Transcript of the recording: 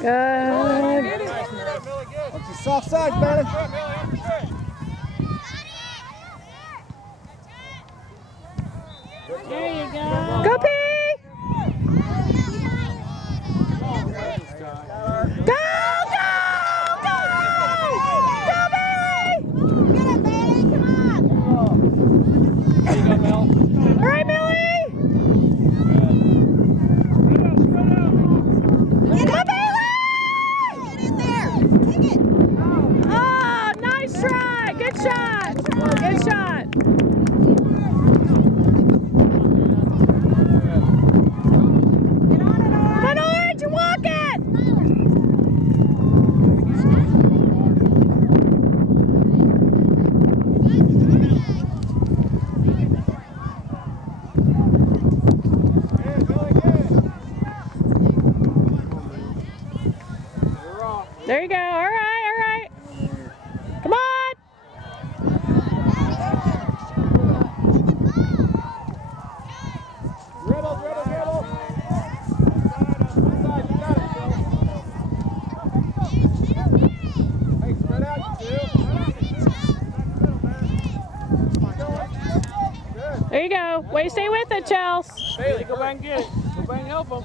Good. What's your soft side, Bailey? There you go. Go, P! Go, go, go! Go, Billy! Get it, Bailey, come on! There you go, Mel. All right, Billy! Get Go, it, Bailey! Get in there! Take it! Oh, nice try! Good shot! Good shot! Get on it, Orange! Come on, Orange, you walk it! There you go. All right, all right. Come on. Dribble, dribble, dribble. Outside, you got it, Phil. Hey, spread out, you two. There you go. Way to stay with it, Chelsea. Bailey, go back and get it. Go back and help him.